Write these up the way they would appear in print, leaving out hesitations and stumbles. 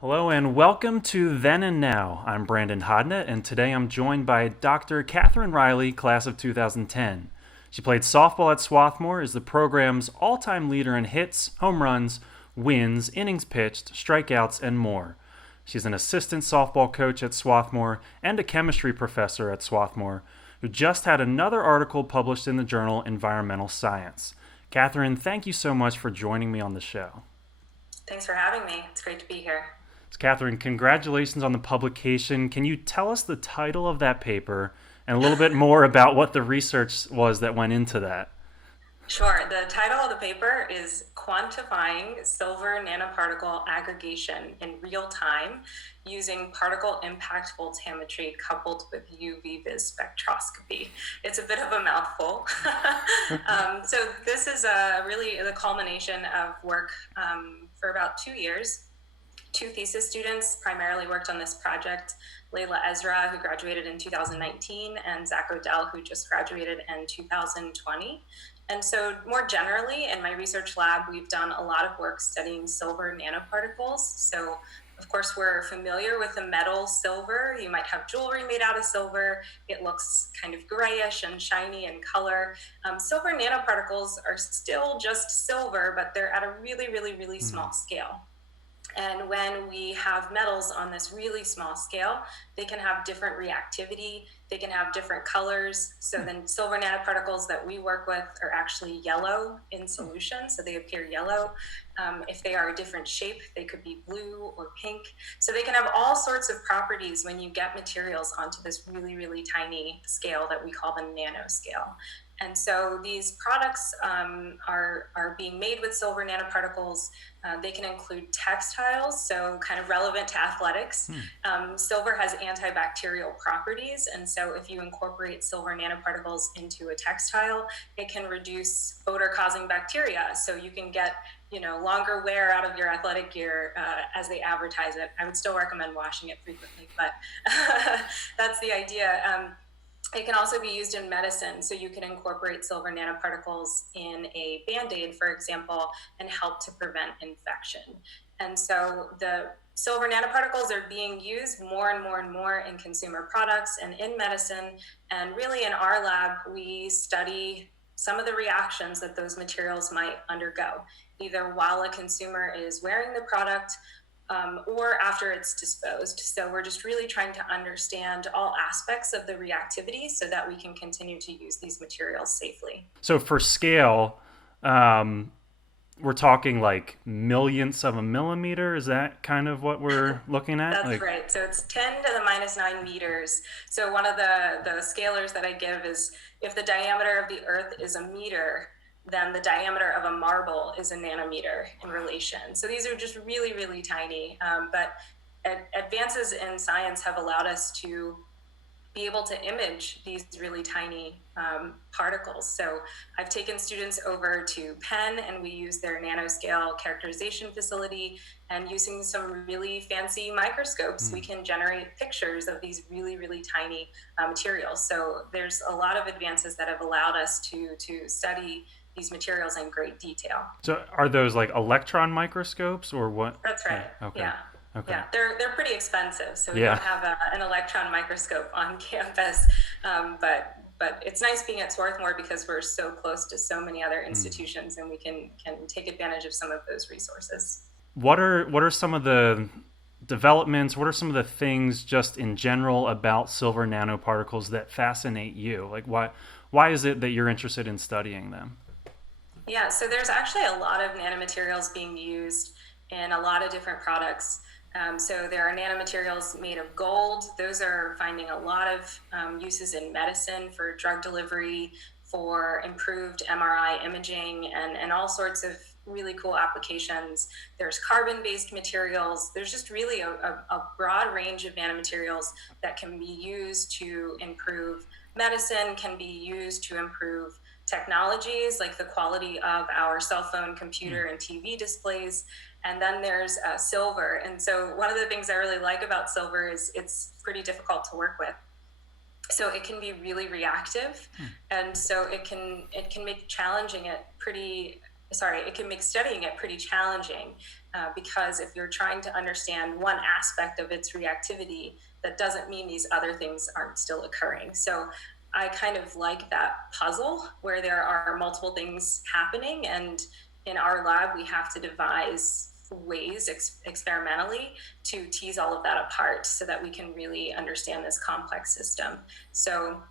Hello and welcome to Then and Now. I'm Brandon Hodnett, and today I'm joined by Dr. Kathryn Riley, class of 2010. She played softball at Swarthmore, is the program's all-time leader in hits, home runs, wins, innings pitched, strikeouts, and more. She's an assistant softball coach at Swarthmore and a chemistry professor at Swarthmore, who just had another article published in the journal Environmental Science. Kathryn, thank you so much for joining me on the show. Thanks for having me. It's great to be here. So Kathryn, congratulations on the publication. Can you tell us the title of that paper and a little bit more about what the research was that went into that? Sure. The title of the paper is Quantifying Silver Nanoparticle Aggregation in Real Time Using Particle Impact Voltammetry Coupled with UV-vis Spectroscopy. It's a bit of a mouthful. So this is really the culmination of work for about 2 years. Two thesis students primarily worked on this project, Layla Ezra, who graduated in 2019, and Zach Odell, who just graduated in 2020. And so more generally, in my research lab, we've done a lot of work studying silver nanoparticles. So of course, we're familiar with the metal silver. You might have jewelry made out of silver. It looks kind of grayish and shiny in color. Silver nanoparticles are still just silver, but they're at a really small scale. And when we have metals on this really small scale, they can have different reactivity, they can have different colors. So then silver nanoparticles that we work with are actually yellow in solution, so they appear yellow. If they are a different shape, they could be blue or pink. So they can have all sorts of properties when you get materials onto this really tiny scale that we call the nanoscale. And so these products are being made with silver nanoparticles. They can include textiles, so kind of relevant to athletics. Silver has antibacterial properties, and so if you incorporate silver nanoparticles into a textile, it can reduce odor-causing bacteria. So you can get longer wear out of your athletic gear as they advertise it. I would still recommend washing it frequently, but that's the idea. It can also be used in medicine, so you can incorporate silver nanoparticles in a Band-Aid, for example, and help to prevent infection. And so the silver nanoparticles are being used more and more in consumer products and in medicine. And really in our lab, we study some of the reactions that those materials might undergo, either while a consumer is wearing the product or after it's disposed. So we're just really trying to understand all aspects of the reactivity so that we can continue to use these materials safely. So for scale, we're talking like millionths of a millimeter. Is that kind of what we're looking at? That's right. So it's 10 to the minus 9 meters. So one of the scalars that I give is if the diameter of the Earth is a meter, then the diameter of a marble is a nanometer in relation. So these are just really tiny, but advances in science have allowed us to be able to image these really tiny particles. So I've taken students over to Penn, and we use their nanoscale characterization facility, and using some really fancy microscopes, we can generate pictures of these really tiny materials. So there's a lot of advances that have allowed us to study these materials in great detail. So are those like electron microscopes or what? That's right. Okay. Yeah. Okay. Yeah, they're pretty expensive, so we Yeah. don't have an electron microscope on campus. But it's nice being at Swarthmore because we're so close to so many other institutions, and we can take advantage of some of those resources. What are some of the developments? What are some of the things just in general about silver nanoparticles that fascinate you? Like why is it that you're interested in studying them? Yeah, so there's actually a lot of nanomaterials being used in a lot of different products. So there are nanomaterials made of gold. Those are finding a lot of uses in medicine for drug delivery, for improved MRI imaging, and all sorts of really cool applications. There's carbon-based materials. There's just really a broad range of nanomaterials that can be used to improve medicine, can be used to improve technologies like the quality of our cell phone, computer, and TV displays. And then there's silver. And so one of the things I really like about silver is it's pretty difficult to work with. So it can be really reactive. And so it can make challenging it pretty it can make studying it pretty challenging, because if you're trying to understand one aspect of its reactivity, that doesn't mean these other things aren't still occurring. So I kind of like that puzzle where there are multiple things happening, and in our lab we have to devise ways experimentally to tease all of that apart so that we can really understand this complex system. So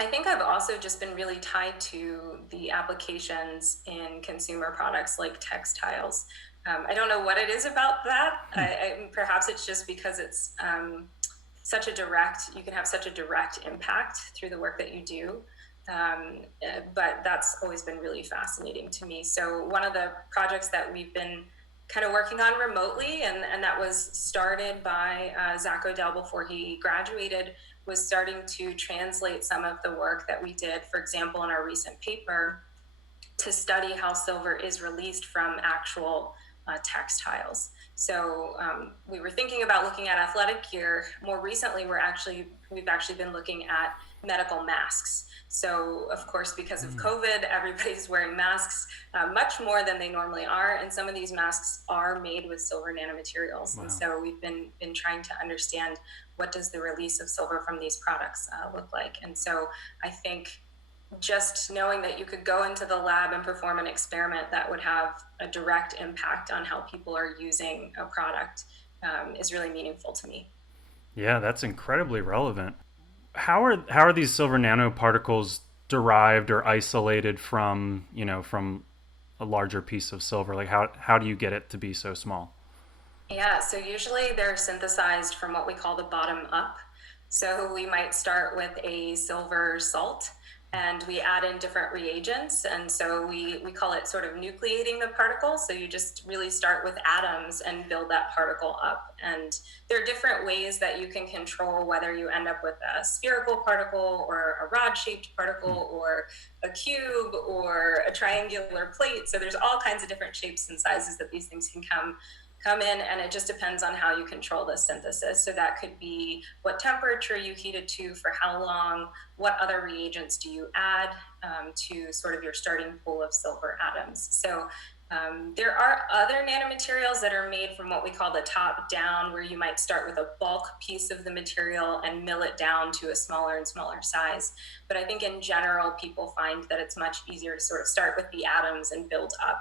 I think I've also just been really tied to the applications in consumer products like textiles. I don't know what it is about that. Perhaps it's just because it's you can have such a direct impact through the work that you do. But that's always been really fascinating to me. So one of the projects that we've been kind of working on remotely, and that was started by Zach Odell before he graduated, was starting to translate some of the work that we did, for example, in our recent paper, to study how silver is released from actual textiles. So we were thinking about looking at athletic gear. More recently, we've actually been looking at medical masks. So of course, because of COVID, everybody's wearing masks much more than they normally are. And some of these masks are made with silver nanomaterials. Wow. And so we've been trying to understand, what does the release of silver from these products look like? And so I think just knowing that you could go into the lab and perform an experiment that would have a direct impact on how people are using a product is really meaningful to me. Yeah, that's incredibly relevant. How are these silver nanoparticles derived or isolated from a larger piece of silver? Like how do you get it to be so small? Yeah, so usually they're synthesized from what we call the bottom up. So we might start with a silver salt, and we add in different reagents. And so we call it sort of nucleating the particle. So you just really start with atoms and build that particle up. And there are different ways that you can control whether you end up with a spherical particle or a rod-shaped particle or a cube or a triangular plate. So there's all kinds of different shapes and sizes that these things can come in, and it just depends on how you control the synthesis. So that could be what temperature you heat it to, for how long, what other reagents do you add to sort of your starting pool of silver atoms. So there are other nanomaterials that are made from what we call the top down, where you might start with a bulk piece of the material and mill it down to a smaller and smaller size. But I think in general, people find that it's much easier to sort of start with the atoms and build up.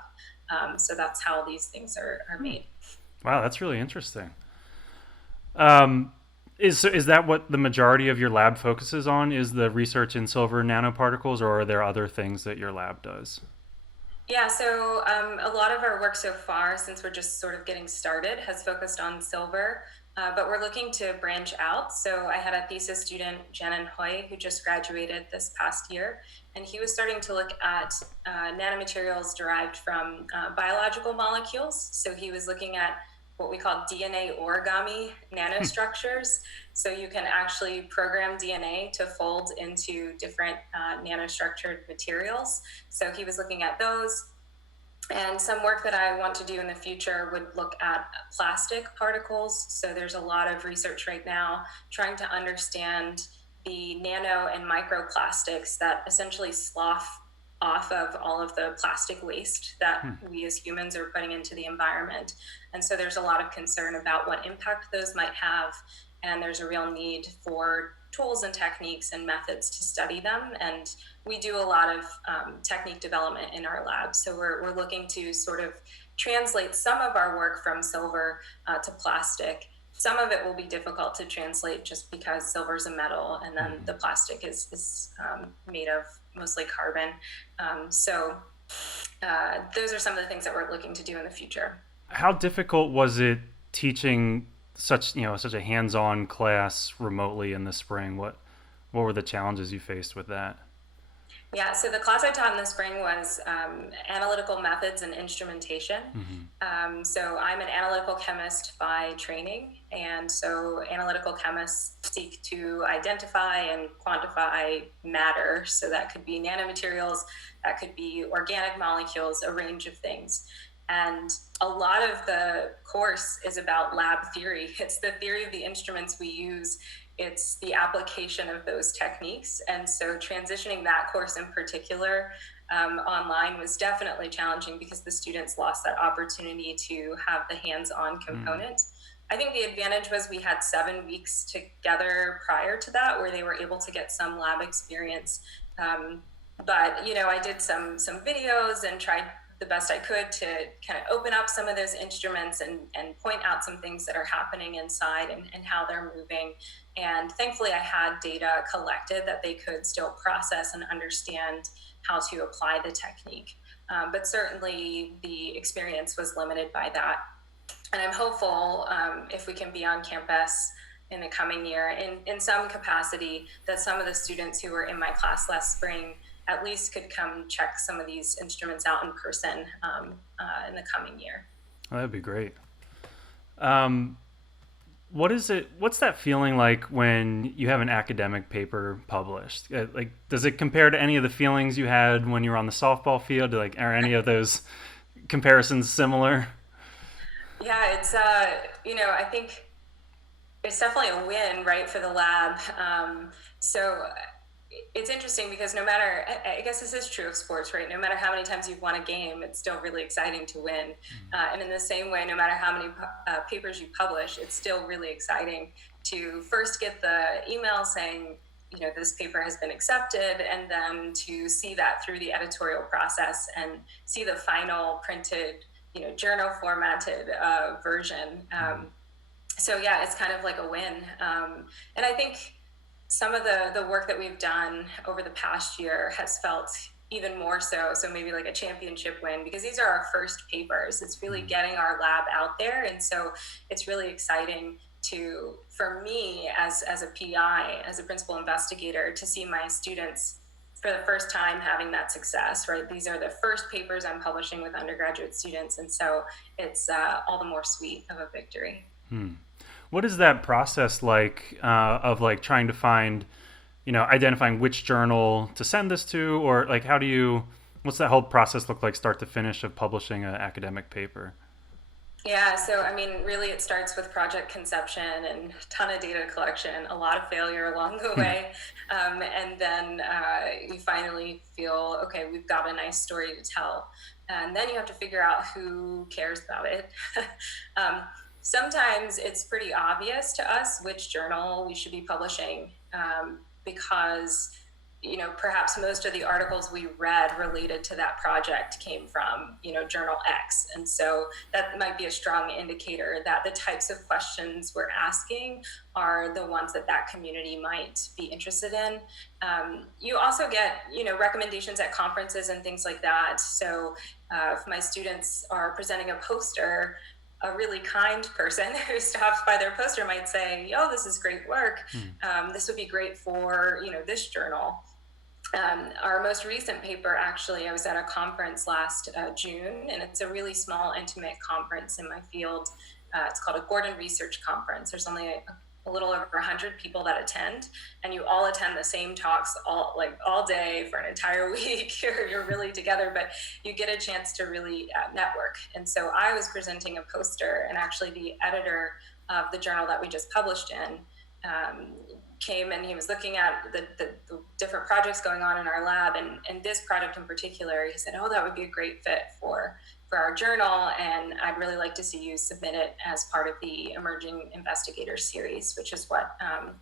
So that's how these things are made. Wow, that's really interesting. Is that what the majority of your lab focuses on? Is the research in silver nanoparticles, or are there other things that your lab does? Yeah, so a lot of our work so far, since we're just sort of getting started, has focused on silver, but we're looking to branch out. So I had a thesis student, Janan Hoy, who just graduated this past year, and he was starting to look at nanomaterials derived from biological molecules. So he was looking at what we call DNA origami nanostructures. So you can actually program DNA to fold into different nanostructured materials. So he was looking at those. And some work that I want to do in the future would look at plastic particles. So there's a lot of research right now trying to understand the nano and microplastics that essentially slough off of all of the plastic waste that we as humans are putting into the environment. And so there's a lot of concern about what impact those might have. And there's a real need for tools and techniques and methods to study them. And we do a lot of technique development in our lab. So we're looking to sort of translate some of our work from silver to plastic. Some of it will be difficult to translate just because silver is a metal, and then the plastic is made of mostly carbon. So those are some of the things that we're looking to do in the future. How difficult was it teaching such a hands-on class remotely in the spring? What were the challenges you faced with that? Yeah, so the class I taught in the spring was analytical methods and instrumentation. So I'm an analytical chemist by training, and so analytical chemists seek to identify and quantify matter. So that could be nanomaterials, that could be organic molecules, a range of things. And a lot of the course is about lab theory. It's the theory of the instruments we use. It's the application of those techniques. And so transitioning that course in particular online was definitely challenging because the students lost that opportunity to have the hands-on component. I think the advantage was we had 7 weeks together prior to that where they were able to get some lab experience. But I did some videos and tried the best I could to kind of open up some of those instruments and point out some things that are happening inside and how they're moving. And thankfully I had data collected that they could still process and understand how to apply the technique. But certainly the experience was limited by that. And I'm hopeful if we can be on campus in the coming year in some capacity that some of the students who were in my class last spring at least could come check some of these instruments out in person in the coming year. Oh, that'd be great. What's that feeling like when you have an academic paper published? Like, does it compare to any of the feelings you had when you were on the softball field? Like, are any of those comparisons similar? Yeah, it's I think it's definitely a win, right, for the lab. So it's interesting because no matter, I guess this is true of sports, right? No matter how many times you've won a game, it's still really exciting to win. And in the same way, no matter how many papers you publish, it's still really exciting to first get the email saying, this paper has been accepted, and then to see that through the editorial process and see the final printed, journal formatted version. So yeah, it's kind of like a win. And I think some of the work that we've done over the past year has felt even more so maybe like a championship win, because these are our first papers. It's really getting our lab out there. And so it's really exciting for me as a PI, as a principal investigator, to see my students for the first time having that success, right? These are the first papers I'm publishing with undergraduate students. And so it's all the more sweet of a victory. What is that process like of like trying to find, identifying which journal to send this to, or like what's that whole process look like start to finish of publishing an academic paper? Yeah, so I mean, really it starts with project conception and a ton of data collection, a lot of failure along the way. And then you finally feel, okay, we've got a nice story to tell. And then you have to figure out who cares about it. Sometimes it's pretty obvious to us which journal we should be publishing because, perhaps most of the articles we read related to that project came from, journal X. And so that might be a strong indicator that the types of questions we're asking are the ones that community might be interested in. You also get, recommendations at conferences and things like that. So if my students are presenting a poster, a really kind person who stops by their poster might say, "Oh, this is great work. This would be great for, this journal." Our most recent paper, actually, I was at a conference last June, and it's a really small, intimate conference in my field. It's called a Gordon Research Conference. There's only a little over 100 people that attend, and you all attend the same talks all day for an entire week. You're really together, but you get a chance to really network. And so I was presenting a poster, and actually the editor of the journal that we just published in came, and he was looking at the different projects going on in our lab, and this project in particular, he said, "Oh, that would be a great fit for our journal, and I'd really like to see you submit it as part of the Emerging Investigator series," which is what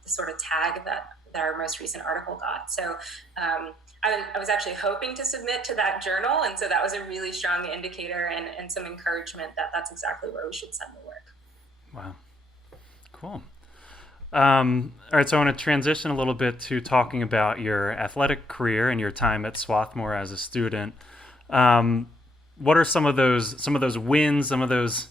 the sort of tag that our most recent article got. So I was actually hoping to submit to that journal, and so that was a really strong indicator and some encouragement that that's exactly where we should send the work. Wow, cool. All right, so I want to transition a little bit to talking about your athletic career and your time at Swarthmore as a student. What are some of those wins, some of those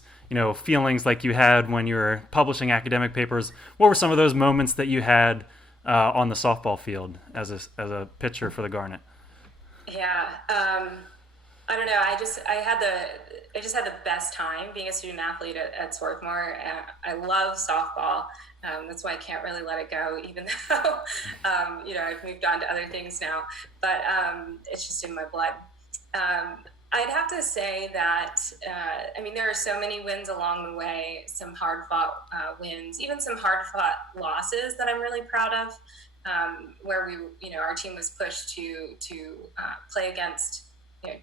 feelings like you had when you were publishing academic papers? What were some of those moments that you had on the softball field as a pitcher for the Garnet? Yeah, I don't know. I just had the best time being a student athlete at Swarthmore. I love softball. That's why I can't really let it go, even though I've moved on to other things now. But it's just in my blood. I'd have to say that there are so many wins along the way. Some hard-fought wins, even some hard-fought losses that I'm really proud of. where our team was pushed to play against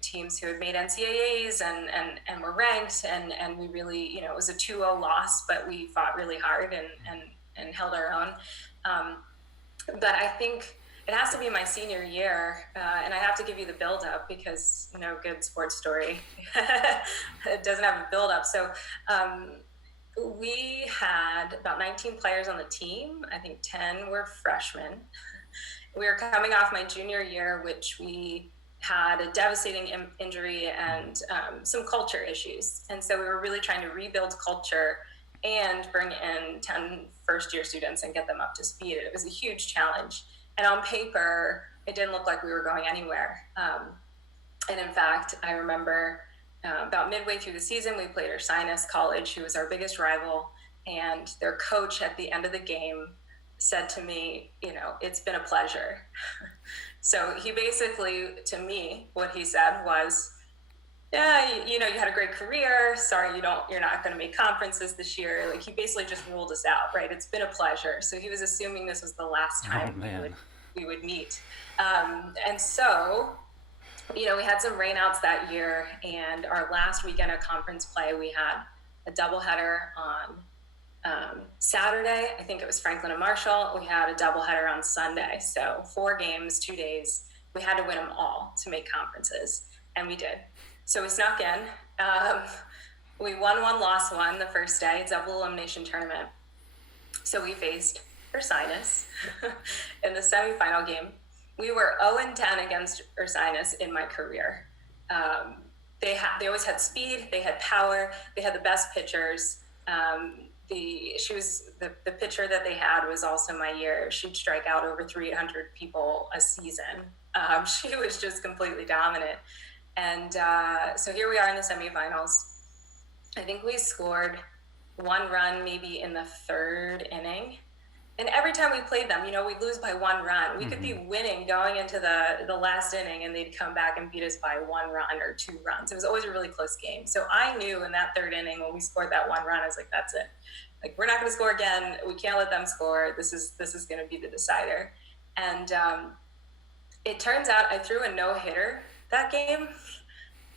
teams who had made NCAAs and were ranked, and we really, it was a 2-0 loss, but we fought really hard and held our own. But I think it has to be my senior year, and I have to give you the build-up because no good sports story it doesn't have a build-up. So we had about 19 players on the team. I think 10 were freshmen. We were coming off my junior year, which we had a devastating injury and some culture issues. And so we were really trying to rebuild culture and bring in 10 first-year students and get them up to speed. It was a huge challenge. And on paper, it didn't look like we were going anywhere. And in fact, I remember about midway through the season, we played Ursinus College, who was our biggest rival. And their coach at the end of the game said to me, it's been a pleasure. So he basically, to me, what he said was, yeah, you had a great career. Sorry, you're not going to make conferences this year. Like, he basically just ruled us out, right? It's been a pleasure. So he was assuming this was the last time we would meet. And so, we had some rainouts that year, and our last weekend of conference play, we had a doubleheader on Saturday. I think it was Franklin and Marshall. We had a doubleheader on Sunday. So 4 games, 2 days. We had to win them all to make conferences, and we did. So we snuck in. We won 1, lost 1 the first day. It's a double elimination tournament. So we faced Ursinus in the semifinal game. We were 0-10 against Ursinus in my career. They always had speed. They had power. They had the best pitchers. The pitcher that they had was also my year. She'd strike out over 300 people a season. She was just completely dominant. And so here we are in the semifinals. I think we scored 1 run maybe in the 3rd inning. And every time we played them, we'd lose by 1 run. We could be winning going into the last inning, and they'd come back and beat us by 1 run or 2 runs. It was always a really close game. So I knew in that 3rd inning when we scored that 1 run, I was like, that's it. Like, we're not going to score again. We can't let them score. This is going to be the decider. And it turns out I threw a no-hitter that game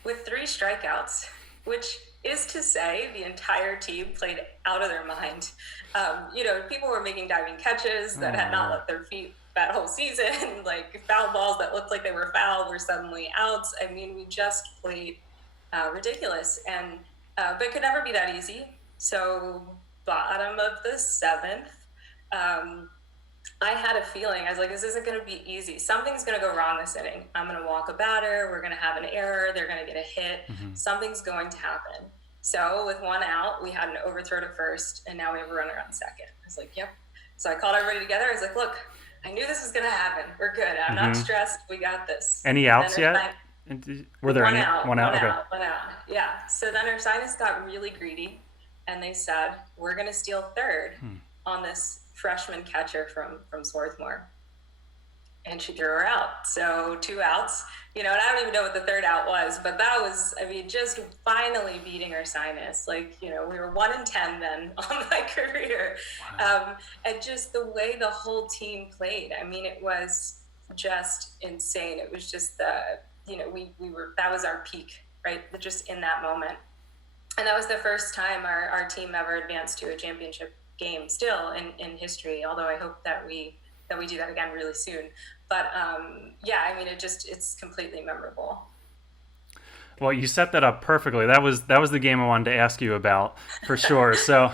with 3 strikeouts, which is to say the entire team played out of their mind. People were making diving catches that had not left their feet that whole season, like foul balls that looked like they were foul were suddenly outs. I mean, we just played ridiculous, and but it could never be that easy. So bottom of the 7th, I had a feeling. I was like, this isn't going to be easy. Something's going to go wrong this inning. I'm going to walk a batter. We're going to have an error. They're going to get a hit. Something's going to happen. So with 1 out, we had an overthrow to first, and now we have a runner on second. I was like, yep. So I called everybody together. I was like, look, I knew this was going to happen. We're good. I'm not stressed. We got this. Any outs yet? Were there one any? Out, one out? Okay. One out. Yeah. So then Ursinus got really greedy, and they said, we're going to steal 3rd on this freshman catcher from Swarthmore. And she threw her out. So 2 outs, and I don't even know what the 3rd out was, but that was, just finally beating Ursinus. Like, we were 1-10 then on my career. Wow. And just the way the whole team played. It was just insane. It was just that was our peak, right? Just in that moment. And that was the first time our team ever advanced to a championship game still in history, although I hope that we do that again really soon. But it's completely memorable. Well, you set that up perfectly. That was the game I wanted to ask you about for sure. So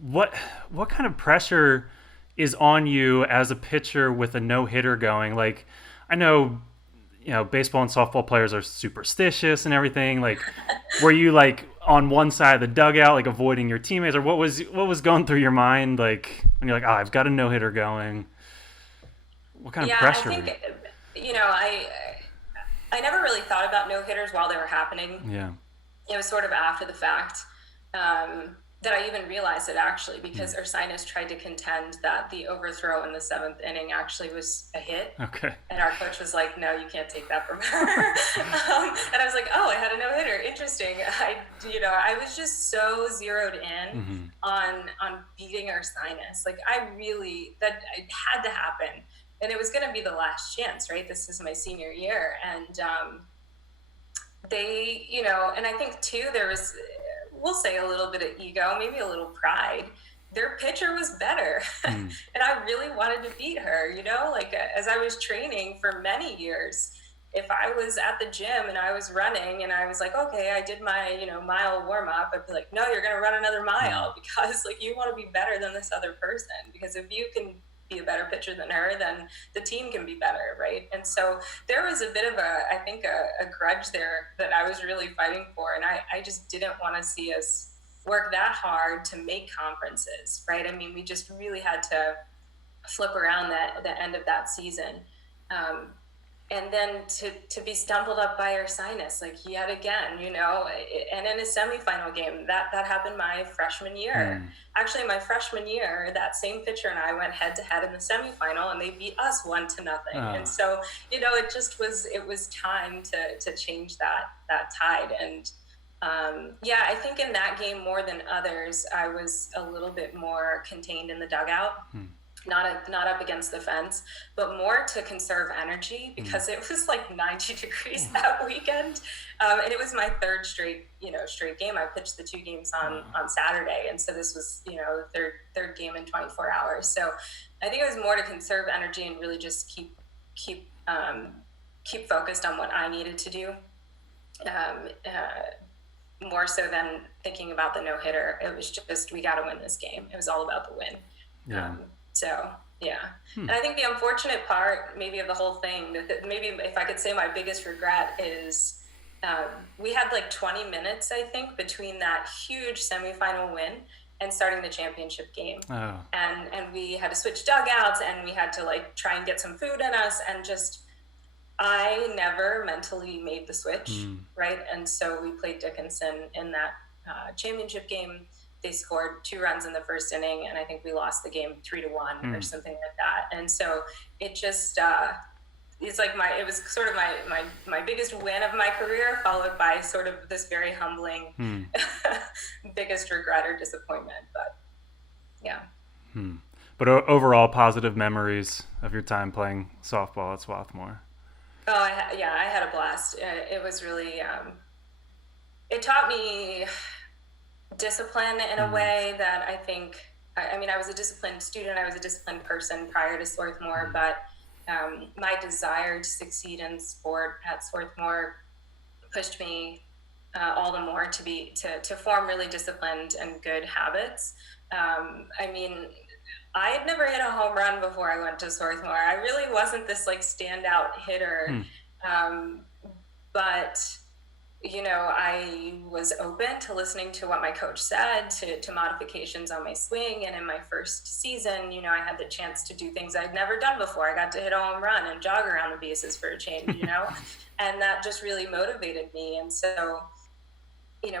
what kind of pressure is on you as a pitcher with a no-hitter going? Like, I know baseball and softball players are superstitious and everything. Like, were you like on one side of the dugout, like avoiding your teammates, or what was going through your mind, like when you're like, I've got a no-hitter going? What kind of pressure? I think, I never really thought about no-hitters while they were happening. Yeah. It was sort of after the fact that I even realized it, actually, because Ursinus tried to contend that the overthrow in the 7th inning actually was a hit. Okay. And our coach was like, no, you can't take that from her. And I was like, oh, I had a no-hitter. interesting. I was just so zeroed in Mm-hmm. on beating Ursinus. Like that it had to happen, and it was going to be the last chance, right? This is my senior year, and and I think too there was, we'll say, a little bit of ego, maybe a little pride. Their pitcher was better, Mm. and I really wanted to beat her. Like as I was training for many years, if I was at the gym and I was running and I was like, okay, I did my mile warm up, I'd be like, no, you're gonna run another mile, because like you want to be better than this other person, because if you can be a better pitcher than her, then the team can be better, right? And so there was a bit of a grudge there that I was really fighting for, and I just didn't want to see us work that hard to make conferences, right? I mean, we just really had to flip around the end of that season. And then to be stumbled up by Ursinus, like yet again, and in a semifinal game, that happened my freshman year. Actually, my freshman year, that same pitcher and I went head to head in the semifinal, and they beat us 1-0. And so, it was time to change that tide. And I think in that game more than others, I was a little bit more contained in the dugout. Not up against the fence, but more to conserve energy, because it was like 90 degrees that weekend, and it was my third straight game. I pitched the 2 games on Saturday, and so this was the third game in 24 hours. So I think it was more to conserve energy and really just keep focused on what I needed to do, more so than thinking about the no-hitter. It was just, we got to win this game. It was all about the win. And I think the unfortunate part maybe of the whole thing, maybe if I could say my biggest regret, is we had like 20 minutes, I think, between that huge semifinal win and starting the championship game. And we had to switch dugouts, and we had to like try and get some food in us, and just I never mentally made the switch, right? And so we played Dickinson in that championship game. They scored 2 runs in the first inning, and I think we lost the game 3-1 or something like that. And so it just it's like it was sort of my biggest win of my career, followed by sort of this very humbling biggest regret or disappointment. But yeah. But overall, positive memories of your time playing softball at Swarthmore. Oh, I had a blast. It was really it taught me discipline in a way that I think, I mean, I was a disciplined student, I was a disciplined person prior to Swarthmore, but my desire to succeed in sport at Swarthmore pushed me all the more to form really disciplined and good habits. I mean, I had never hit a home run before I went to Swarthmore. I really wasn't this like standout hitter, but I was open to listening to what my coach said, to modifications on my swing. And in my first season, I had the chance to do things I'd never done before. I got to hit a home run and jog around the bases for a change, and that just really motivated me. And so,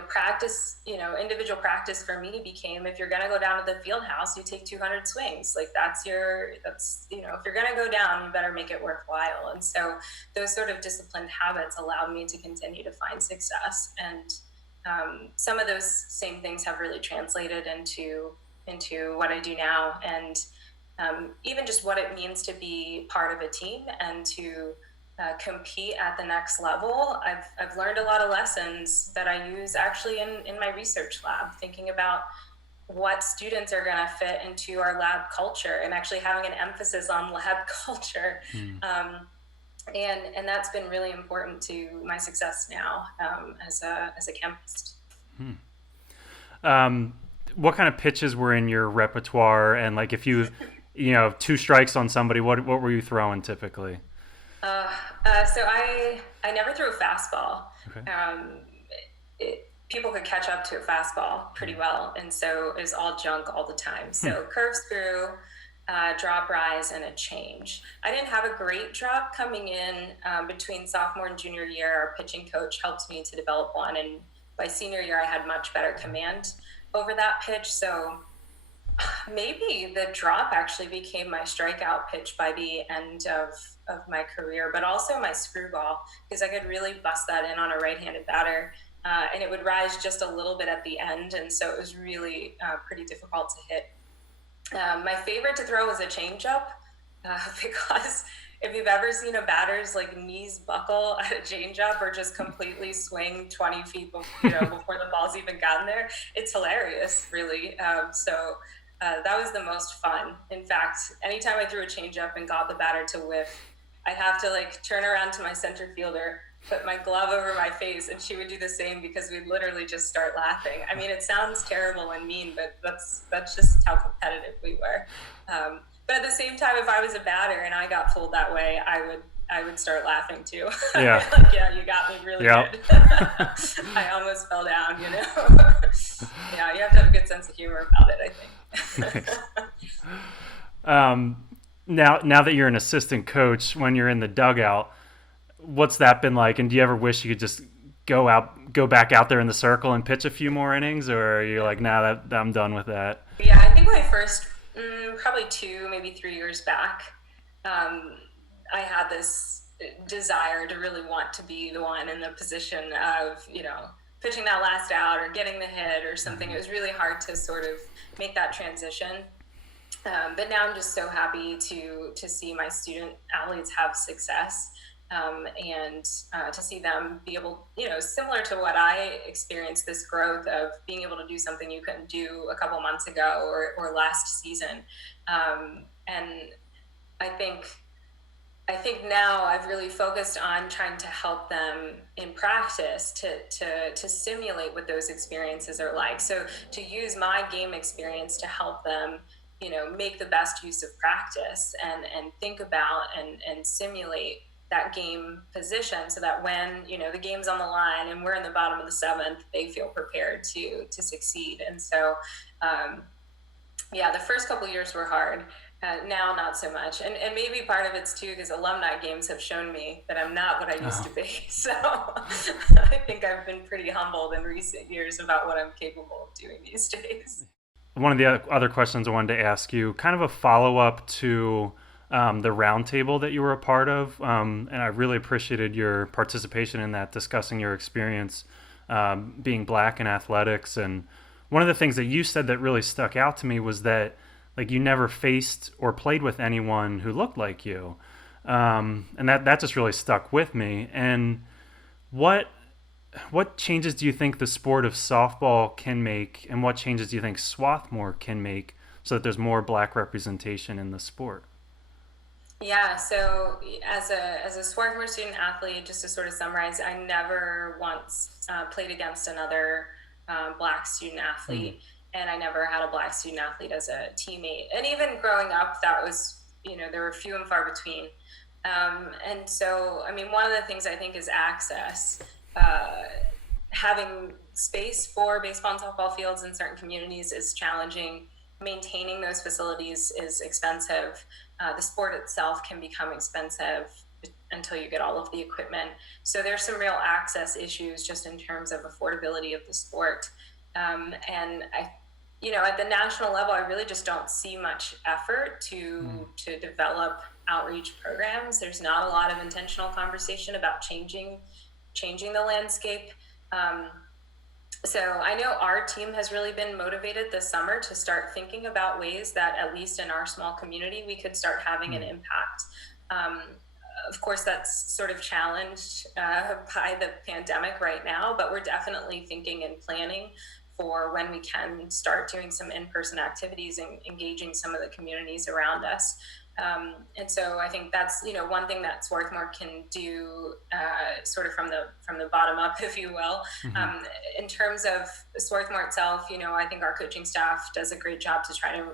practice, individual practice for me became, if you're going to go down to the field house, you take 200 swings. Like if you're going to go down, you better make it worthwhile. And so those sort of disciplined habits allowed me to continue to find success. And some of those same things have really translated into what I do now. And even just what it means to be part of a team and to compete at the next level. I've learned a lot of lessons that I use actually in my research lab, thinking about what students are going to fit into our lab culture, and actually having an emphasis on lab culture. And that's been really important to my success now as a chemist. What kind of pitches were in your repertoire? And like, if you 2 strikes on somebody, what were you throwing typically? So I never threw a fastball. Okay. People could catch up to a fastball pretty well, and so it was all junk all the time. So curves through, drop, rise, and a change. I didn't have a great drop coming in between sophomore and junior year. Our pitching coach helped me to develop one, and by senior year, I had much better command over that pitch. So maybe the drop actually became my strikeout pitch by the end of my career, but also my screwball, because I could really bust that in on a right-handed batter. and it would rise just a little bit at the end, and so it was really pretty difficult to hit. My favorite to throw was a changeup, because if you've ever seen a batter's like knees buckle at a changeup or just completely swing 20 feet before the ball's even gotten there, it's hilarious, really. That was the most fun. In fact, anytime I threw a changeup and got the batter to whiff, I'd have to like turn around to my center fielder, put my glove over my face, and she would do the same because we'd literally just start laughing. I mean, it sounds terrible and mean, but that's just how competitive we were. But at the same time, if I was a batter and I got fooled that way, I would start laughing too. Yeah. Like, yeah, you got me really good. I almost fell down, Yeah, you have to have a good sense of humor about it, I think. Now that you're an assistant coach, when you're in the dugout, what's that been like? And do you ever wish you could just go back out there in the circle and pitch a few more innings, or are you like, nah, I'm done with that? Yeah, I think my first probably 2, maybe 3 years back, I had this desire to really want to be the one in the position of, pitching that last out or getting the hit or something. It was really hard to sort of make that transition. But now I'm just so happy to see my student athletes have success, and to see them be able, similar to what I experienced, this growth of being able to do something you couldn't do a couple months ago or last season. And I think now I've really focused on trying to help them in practice to simulate what those experiences are like. So to use my game experience to help them, make the best use of practice and think about and simulate that game position so that when, the game's on the line and we're in the bottom of the 7th, they feel prepared to succeed. And so, the first couple of years were hard. Now, not so much. And maybe part of it's too, because alumni games have shown me that I'm not what I used to be. So I think I've been pretty humbled in recent years about what I'm capable of doing these days. One of the other questions I wanted to ask you, kind of a follow-up to the roundtable that you were a part of, and I really appreciated your participation in that, discussing your experience being Black in athletics. And one of the things that you said that really stuck out to me was that like you never faced or played with anyone who looked like you, and that just really stuck with me. And what changes do you think the sport of softball can make, and what changes do you think Swarthmore can make so that there's more Black representation in the sport? Yeah, so as a Swarthmore student athlete, just to sort of summarize, I never once played against another Black student athlete, and I never had a Black student athlete as a teammate. And even growing up, that was, there were few and far between. And so, I mean, one of the things I think is access. Having space for baseball and softball fields in certain communities is challenging. Maintaining those facilities is expensive. The sport itself can become expensive until you get all of the equipment. So there's some real access issues just in terms of affordability of the sport. And at the national level, I really just don't see much effort to develop outreach programs. There's not a lot of intentional conversation about changing the landscape. So I know our team has really been motivated this summer to start thinking about ways that, at least in our small community, we could start having an impact. Of course, that's sort of challenged by the pandemic right now, but we're definitely thinking and planning for when we can start doing some in-person activities and engaging some of the communities around us. And so I think that's, one thing that Swarthmore can do sort of from the bottom up, if you will. In terms of Swarthmore itself, I think our coaching staff does a great job to try to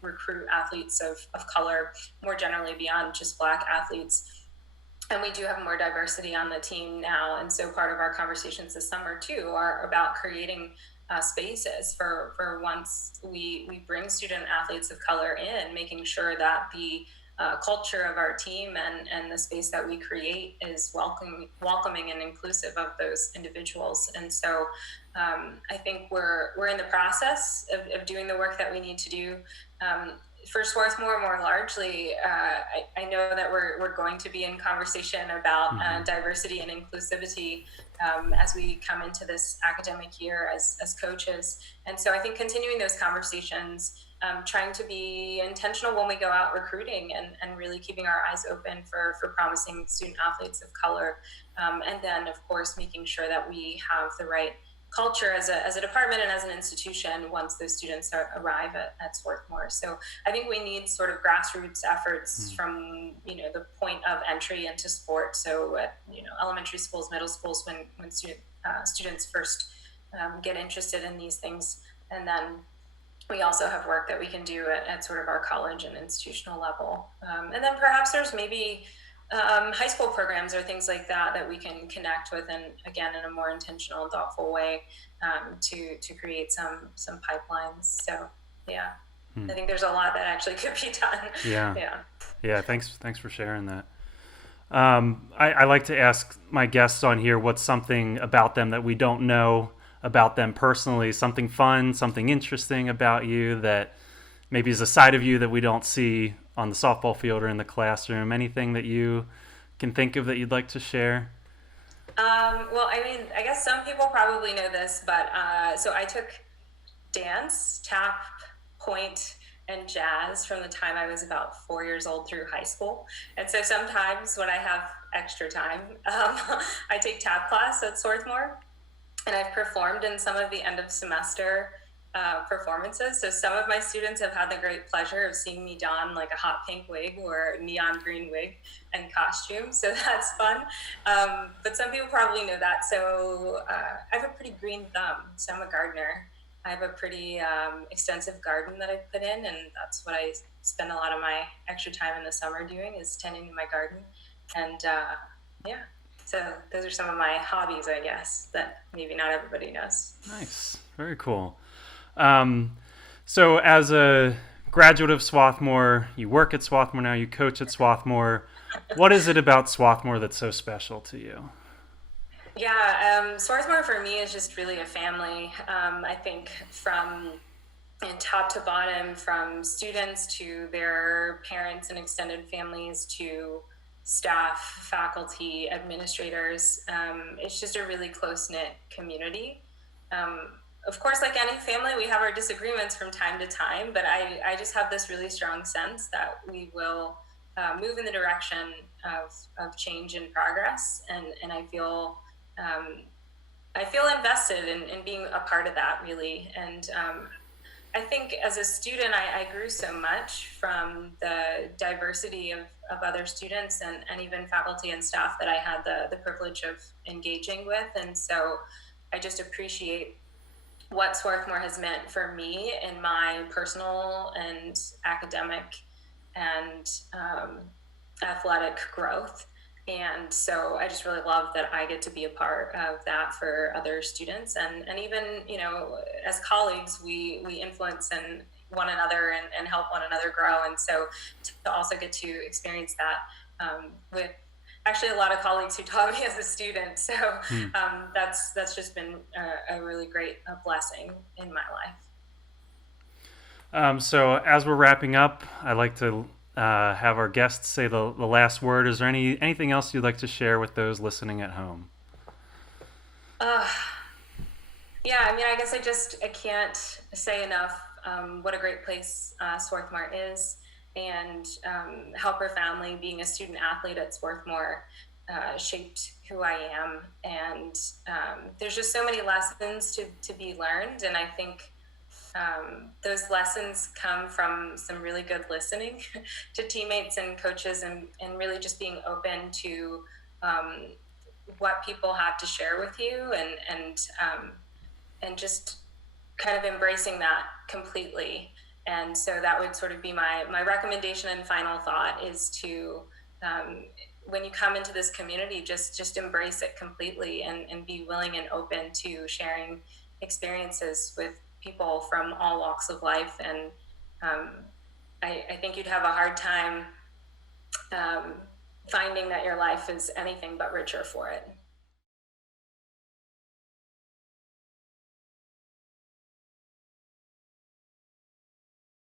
recruit athletes of color more generally beyond just Black athletes. And we do have more diversity on the team now. And so part of our conversations this summer too are about creating spaces for once we bring student athletes of color in, making sure that the culture of our team and the space that we create is welcoming and inclusive of those individuals. And so I think we're in the process of doing the work that we need to do. For Swarthmore, more largely, I know that we're going to be in conversation about diversity and inclusivity as we come into this academic year as coaches. And so I think continuing those conversations, trying to be intentional when we go out recruiting, and really keeping our eyes open for promising student athletes of color. And then, of course, making sure that we have the right culture as a department and as an institution once those students arrive at Swarthmore. So I think we need sort of grassroots efforts from the point of entry into sport. So at elementary schools, middle schools, when students first get interested in these things, and then we also have work that we can do at sort of our college and institutional level. And then perhaps there's maybe high school programs or things like that we can connect with, and again, in a more intentional and thoughtful way, to create some pipelines. So yeah, I think there's a lot that actually could be done. Yeah. Thanks for sharing that. I like to ask my guests on here what's something about them that we don't know about them personally, something fun, something interesting about you that maybe is a side of you that we don't see on the softball field or in the classroom. Anything that you can think of that you'd like to share? Well, I mean, I guess some people probably know this, but so I took dance, tap, point, and jazz from the time I was about 4 years old through high school. And so sometimes when I have extra time, I take tap class at Swarthmore, and I've performed in some of the end of semester performances. So some of my students have had the great pleasure of seeing me don like a hot pink wig or neon green wig and costume. So that's fun. But some people probably know that. So I have a pretty green thumb. So I'm a gardener. I have a pretty extensive garden that I put in, and that's what I spend a lot of my extra time in the summer doing, is tending to my garden. And yeah, so those are some of my hobbies, I guess, that maybe not everybody knows. Nice. Very cool. So as a graduate of Swarthmore, you work at Swarthmore now, you coach at Swarthmore. What is it about Swarthmore that's so special to you? Yeah, Swarthmore for me is just really a family. I think from top to bottom, from students to their parents and extended families to staff, faculty, administrators, it's just a really close-knit community. Of course, like any family, we have our disagreements from time to time, but I just have this really strong sense that we will move in the direction of change and progress, and I feel invested in being a part of that, really. And I think as a student, I grew so much from the diversity of other students and even faculty and staff that I had the privilege of engaging with. And so I just appreciate what Swarthmore has meant for me in my personal and academic and athletic growth. And so I just really love that I get to be a part of that for other students. And even, as colleagues, we influence one another and help one another grow. And so to also get to experience that with actually a lot of colleagues who taught me as a student. So that's just been a really great blessing in my life. So as we're wrapping up, I'd like to have our guests say the last word. Is there anything else you'd like to share with those listening at home? Yeah, I mean, I guess I can't say enough what a great place Swarthmore is, and how profoundly being a student athlete at Swarthmore shaped who I am. And there's just so many lessons to be learned, and I think those lessons come from some really good listening to teammates and coaches, and really just being open to what people have to share with you, and just kind of embracing that completely. And so that would sort of be my recommendation and final thought, is to when you come into this community, just embrace it completely, and be willing and open to sharing experiences with people from all walks of life. And I think you'd have a hard time finding that your life is anything but richer for it.